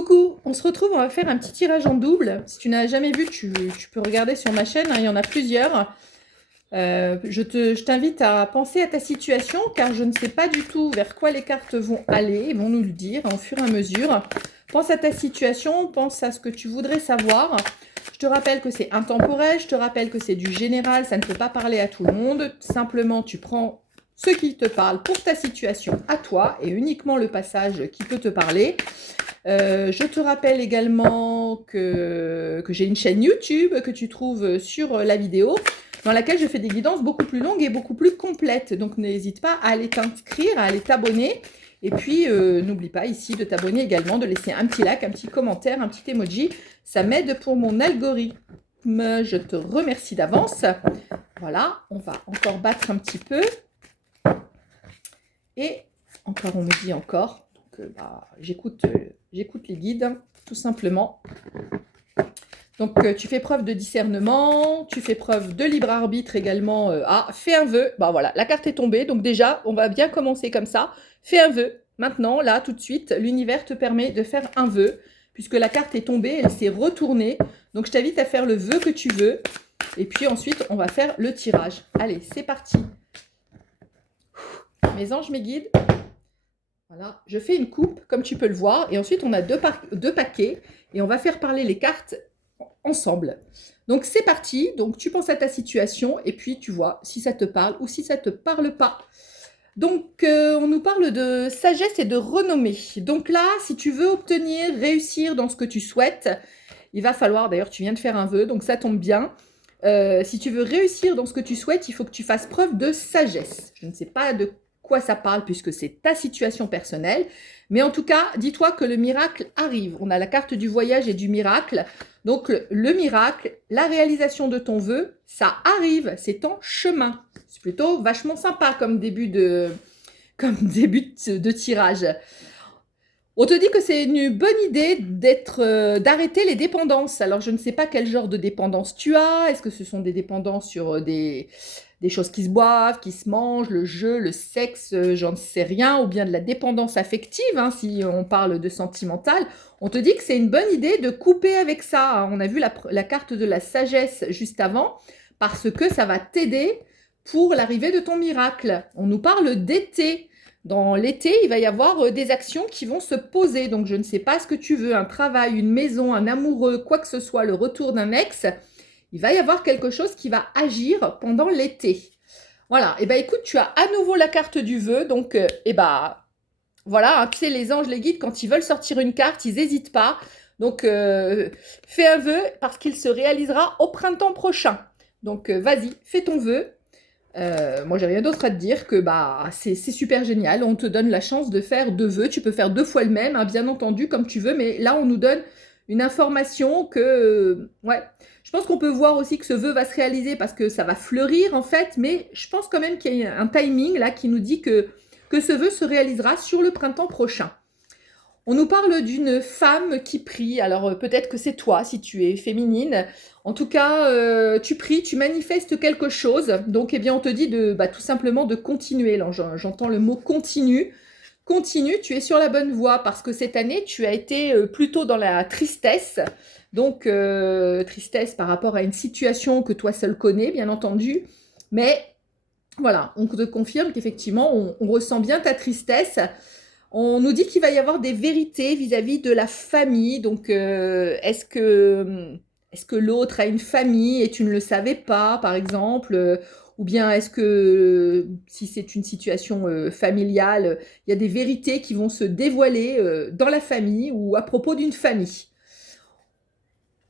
Coucou, on se retrouve, on va faire un petit tirage en double. Si tu n'as jamais vu, tu peux regarder sur ma chaîne, hein, il y en a plusieurs. Je t'invite à penser à ta situation, car je ne sais pas du tout vers quoi les cartes vont aller, ils vont nous le dire au fur et à mesure. Pense à ta situation, pense à ce que tu voudrais savoir. Je te rappelle que c'est intemporel, je te rappelle que c'est du général, ça ne peut pas parler à tout le monde. Simplement, tu prends ce qui te parle pour ta situation à toi, et uniquement le passage qui peut te parler. Je te rappelle également que j'ai une chaîne YouTube que tu trouves sur la vidéo, dans laquelle je fais des guidances beaucoup plus longues et beaucoup plus complètes. Donc n'hésite pas à aller t'inscrire, à aller t'abonner. Et puis n'oublie pas ici de t'abonner également, de laisser un petit like, un petit commentaire, un petit emoji. Ça m'aide pour mon algorithme. Je te remercie d'avance. Voilà, on va encore battre un petit peu. Et encore, on me dit encore. Donc j'écoute les guides, tout simplement. Donc, tu fais preuve de discernement, tu fais preuve de libre arbitre également. Fais un vœu. Bah voilà, la carte est tombée. Donc déjà, on va bien commencer comme ça. Fais un vœu. Maintenant, là, tout de suite, l'univers te permet de faire un vœu. Puisque la carte est tombée, elle s'est retournée. Donc, je t'invite à faire le vœu que tu veux. Et puis ensuite, on va faire le tirage. Allez, c'est parti. Mes anges, mes guides. Voilà, je fais une coupe, comme tu peux le voir. Et ensuite, on a deux paquets. Et on va faire parler les cartes ensemble. Donc c'est parti, donc tu penses à ta situation et puis tu vois si ça te parle ou si ça te parle pas. Donc on nous parle de sagesse et de renommée. Donc là, si tu veux obtenir, réussir dans ce que tu souhaites, il va falloir, d'ailleurs tu viens de faire un vœu, donc ça tombe bien. Si tu veux réussir dans ce que tu souhaites, il faut que tu fasses preuve de sagesse. Je ne sais pas de quoi ça parle puisque c'est ta situation personnelle. Mais en tout cas, dis-toi que le miracle arrive. On a la carte du voyage et du miracle. Donc, le miracle, la réalisation de ton vœu, ça arrive, c'est en chemin. C'est plutôt vachement sympa comme début de tirage. On te dit que c'est une bonne idée d'arrêter les dépendances. Alors, je ne sais pas quel genre de dépendance tu as. Est-ce que ce sont des dépendances sur des choses qui se boivent, qui se mangent, le jeu, le sexe, j'en sais rien, ou bien de la dépendance affective, hein, si on parle de sentimental. On te dit que c'est une bonne idée de couper avec ça. On a vu la carte de la sagesse juste avant, parce que ça va t'aider pour l'arrivée de ton miracle. On nous parle d'été. Dans l'été, il va y avoir des actions qui vont se poser. Donc, je ne sais pas ce que tu veux, un travail, une maison, un amoureux, quoi que ce soit, le retour d'un ex. Il va y avoir quelque chose qui va agir pendant l'été. Voilà. Et bien, écoute, tu as à nouveau la carte du vœu. Donc, voilà. Hein, tu sais, les anges, les guides, quand ils veulent sortir une carte, ils n'hésitent pas. Donc, fais un vœu parce qu'il se réalisera au printemps prochain. Donc, vas-y, fais ton vœu. Moi, j'ai rien d'autre à te dire que c'est super génial. On te donne la chance de faire 2 vœux. Tu peux faire 2 fois le même, hein, bien entendu, comme tu veux. Mais là, on nous donne une information que... ouais, je pense qu'on peut voir aussi que ce vœu va se réaliser parce que ça va fleurir, en fait. Mais je pense quand même qu'il y a un timing, là, qui nous dit que ce vœu se réalisera sur le printemps prochain. On nous parle d'une femme qui prie. Alors, peut-être que c'est toi, si tu es féminine. En tout cas, tu pries, tu manifestes quelque chose. Donc, eh bien, on te dit tout simplement de continuer. Là, j'entends le mot continue. Continue, tu es sur la bonne voie parce que cette année, tu as été plutôt dans la tristesse. Donc, tristesse par rapport à une situation que toi seul connais, bien entendu. Mais voilà, on te confirme qu'effectivement, on ressent bien ta tristesse. On nous dit qu'il va y avoir des vérités vis-à-vis de la famille. Donc, est-ce que l'autre a une famille et tu ne le savais pas, par exemple, ou bien est-ce que, si c'est une situation familiale, il y a des vérités qui vont se dévoiler dans la famille ou à propos d'une famille.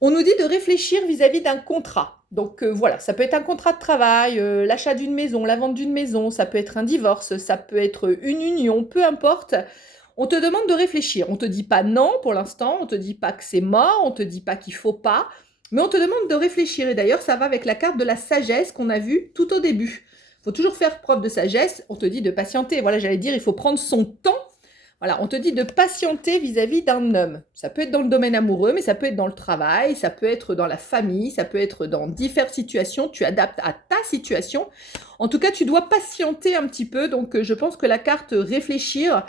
On nous dit de réfléchir vis-à-vis d'un contrat. Donc voilà, ça peut être un contrat de travail, l'achat d'une maison, la vente d'une maison, ça peut être un divorce, ça peut être une union, peu importe. On te demande de réfléchir. On ne te dit pas non pour l'instant, on ne te dit pas que c'est mort, on ne te dit pas qu'il ne faut pas, mais on te demande de réfléchir. Et d'ailleurs, ça va avec la carte de la sagesse qu'on a vue tout au début. Il faut toujours faire preuve de sagesse, on te dit de patienter. Voilà, j'allais dire, il faut prendre son temps. Voilà, on te dit de patienter vis-à-vis d'un homme. Ça peut être dans le domaine amoureux, mais ça peut être dans le travail, ça peut être dans la famille, ça peut être dans diverses situations. Tu adaptes à ta situation. En tout cas, tu dois patienter un petit peu. Donc, je pense que la carte réfléchir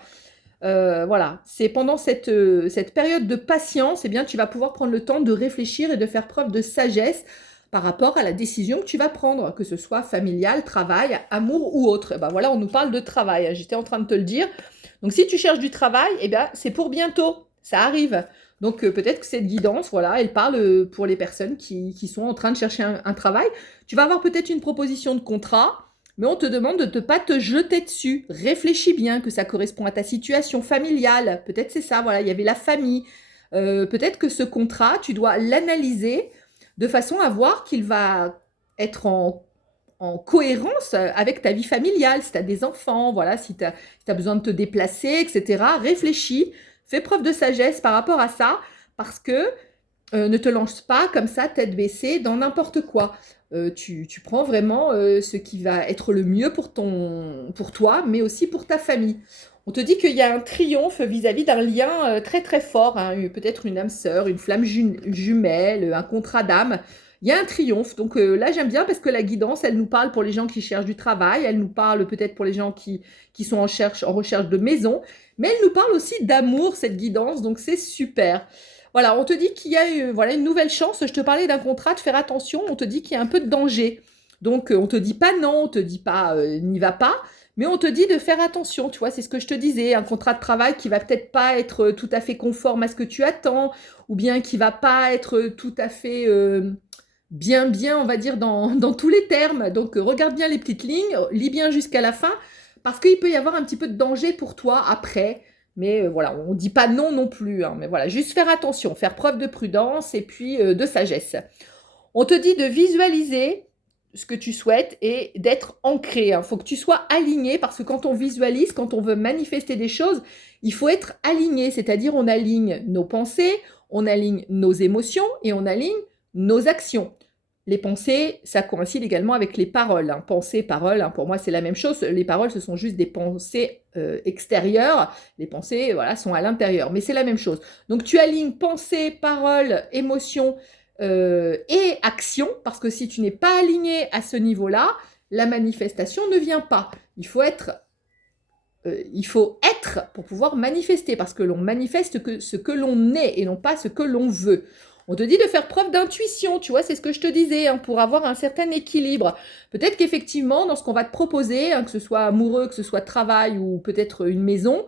Voilà, c'est pendant cette période de patience, eh bien, tu vas pouvoir prendre le temps de réfléchir et de faire preuve de sagesse par rapport à la décision que tu vas prendre, que ce soit familial, travail, amour ou autre. Eh ben voilà, on nous parle de travail, hein, j'étais en train de te le dire. Donc si tu cherches du travail, eh bien, c'est pour bientôt, ça arrive. Donc peut-être que cette guidance, voilà, elle parle pour les personnes qui sont en train de chercher un travail. Tu vas avoir peut-être une proposition de contrat, mais on te demande de ne pas te jeter dessus. Réfléchis bien que ça correspond à ta situation familiale. Peut-être c'est ça, voilà, il y avait la famille. Peut-être que ce contrat, tu dois l'analyser de façon à voir qu'il va être en cohérence avec ta vie familiale, si tu as des enfants, voilà, si tu as besoin de te déplacer, etc. Réfléchis, fais preuve de sagesse par rapport à ça, parce que ne te lance pas comme ça, tête baissée, dans n'importe quoi. Tu prends vraiment ce qui va être le mieux pour toi, mais aussi pour ta famille. On te dit qu'il y a un triomphe vis-à-vis d'un lien très très fort, hein, peut-être une âme sœur, une flamme jumelle, un contrat d'âme. Il y a un triomphe. Donc là, j'aime bien parce que la guidance, elle nous parle pour les gens qui cherchent du travail, elle nous parle peut-être pour les gens qui sont en recherche de maison, mais elle nous parle aussi d'amour, cette guidance, donc c'est super. Voilà, on te dit qu'il y a voilà, une nouvelle chance. Je te parlais d'un contrat, de faire attention. On te dit qu'il y a un peu de danger. Donc, on te dit pas non, on te dit pas n'y va pas, mais on te dit de faire attention. Tu vois, c'est ce que je te disais. Un contrat de travail qui va peut-être pas être tout à fait conforme à ce que tu attends, ou bien qui va pas être tout à fait bien, on va dire, dans tous les termes. Donc, regarde bien les petites lignes, lis bien jusqu'à la fin, parce qu'il peut y avoir un petit peu de danger pour toi après. Mais voilà, on ne dit pas non non plus, hein, mais voilà, juste faire attention, faire preuve de prudence et puis de sagesse. On te dit de visualiser ce que tu souhaites et d'être ancré. Il faut que tu sois aligné parce que quand on visualise, quand on veut manifester des choses, il faut être aligné, c'est-à-dire on aligne nos pensées, on aligne nos émotions et on aligne nos actions. Les pensées, ça coïncide également avec les paroles. Hein. Pensées, paroles, hein, pour moi c'est la même chose. Les paroles, ce sont juste des pensées extérieures. Les pensées, voilà, sont à l'intérieur. Mais c'est la même chose. Donc tu alignes pensée, paroles, émotions et action, parce que si tu n'es pas aligné à ce niveau-là, la manifestation ne vient pas. Il faut être pour pouvoir manifester, parce que l'on manifeste que ce que l'on est et non pas ce que l'on veut. On te dit de faire preuve d'intuition, tu vois, c'est ce que je te disais, hein, pour avoir un certain équilibre. Peut-être qu'effectivement, dans ce qu'on va te proposer, hein, que ce soit amoureux, que ce soit travail ou peut-être une maison,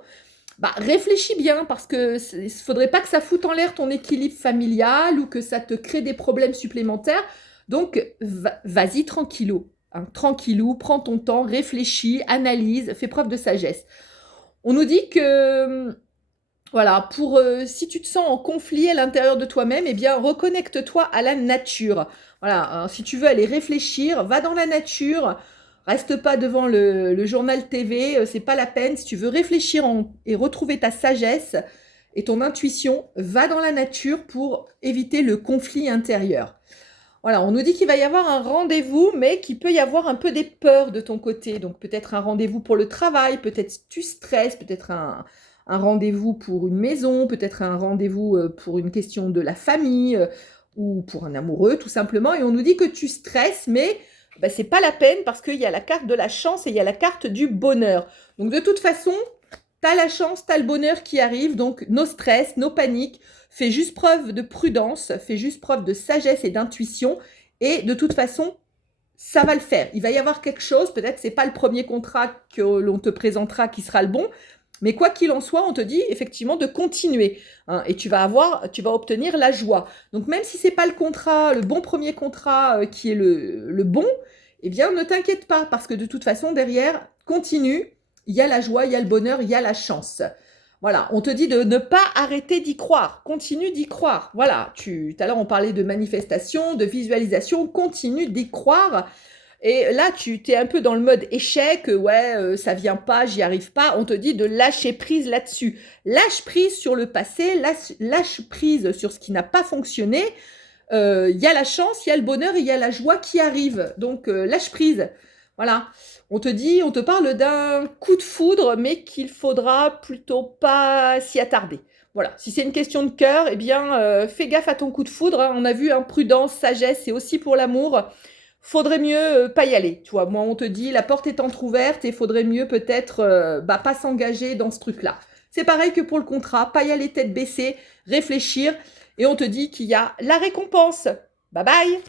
bah, réfléchis bien, parce que ne faudrait pas que ça foute en l'air ton équilibre familial ou que ça te crée des problèmes supplémentaires. Donc, vas-y tranquillou. Hein, tranquillou, prends ton temps, réfléchis, analyse, fais preuve de sagesse. On nous dit que, voilà, si tu te sens en conflit à l'intérieur de toi-même, eh bien, reconnecte-toi à la nature. Voilà, hein, si tu veux aller réfléchir, va dans la nature, reste pas devant le journal TV, c'est pas la peine. Si tu veux réfléchir et retrouver ta sagesse et ton intuition, va dans la nature pour éviter le conflit intérieur. Voilà, on nous dit qu'il va y avoir un rendez-vous, mais qu'il peut y avoir un peu des peurs de ton côté. Donc peut-être un rendez-vous pour le travail, peut-être tu stresses, peut-être un rendez-vous pour une maison, peut-être un rendez-vous pour une question de la famille ou pour un amoureux tout simplement. Et on nous dit que tu stresses, mais bah, c'est pas la peine parce qu'il y a la carte de la chance et il y a la carte du bonheur. Donc de toute façon, tu as la chance, tu as le bonheur qui arrive, donc nos stress, nos paniques, fais juste preuve de prudence, fais juste preuve de sagesse et d'intuition, et de toute façon, ça va le faire. Il va y avoir quelque chose, peut-être c'est pas le premier contrat que l'on te présentera qui sera le bon, mais quoi qu'il en soit, on te dit effectivement de continuer, hein, et tu vas obtenir la joie. Donc même si c'est pas le bon premier contrat qui est le bon, eh bien ne t'inquiète pas, parce que de toute façon derrière, continue. Il y a la joie, il y a le bonheur, il y a la chance. Voilà, on te dit de ne pas arrêter d'y croire, continue d'y croire. Voilà, tout à l'heure on parlait de manifestation, de visualisation, continue d'y croire. Et là, tu es un peu dans le mode échec, ouais, ça vient pas, j'y arrive pas. On te dit de lâcher prise là-dessus. Lâche prise sur le passé, lâche prise sur ce qui n'a pas fonctionné. Il y a la chance, il y a le bonheur et il y a la joie qui arrive. Donc, lâche prise. Voilà. On te parle d'un coup de foudre, mais qu'il faudra plutôt pas s'y attarder. Voilà. Si c'est une question de cœur, eh bien, fais gaffe à ton coup de foudre. Hein. On a vu, hein, prudence, sagesse, c'est aussi pour l'amour. Faudrait mieux pas y aller. Tu vois, moi, on te dit, la porte est entrouverte et faudrait mieux peut-être pas s'engager dans ce truc-là. C'est pareil que pour le contrat, pas y aller tête baissée, réfléchir, et on te dit qu'il y a la récompense. Bye bye!